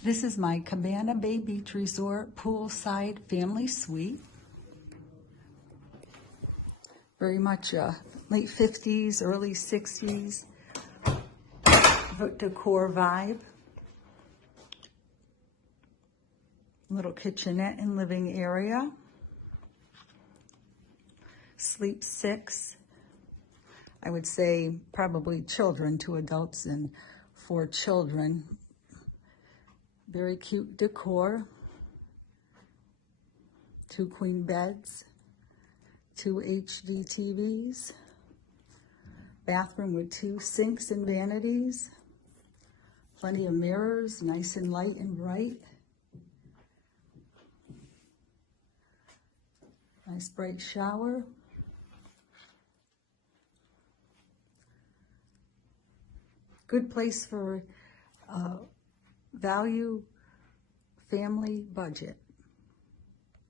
This is my Cabana Bay Beach Resort Poolside Family Suite. Very much late 50s, early 60s decor vibe. Little kitchenette and living area. Sleep 6. I would say probably children, 2 adults and 4 children. Very cute decor. 2 queen beds. 2 HD TVs. Bathroom with 2 sinks and vanities. Plenty of mirrors, nice and light and bright. Nice bright shower. Good place for value family budget.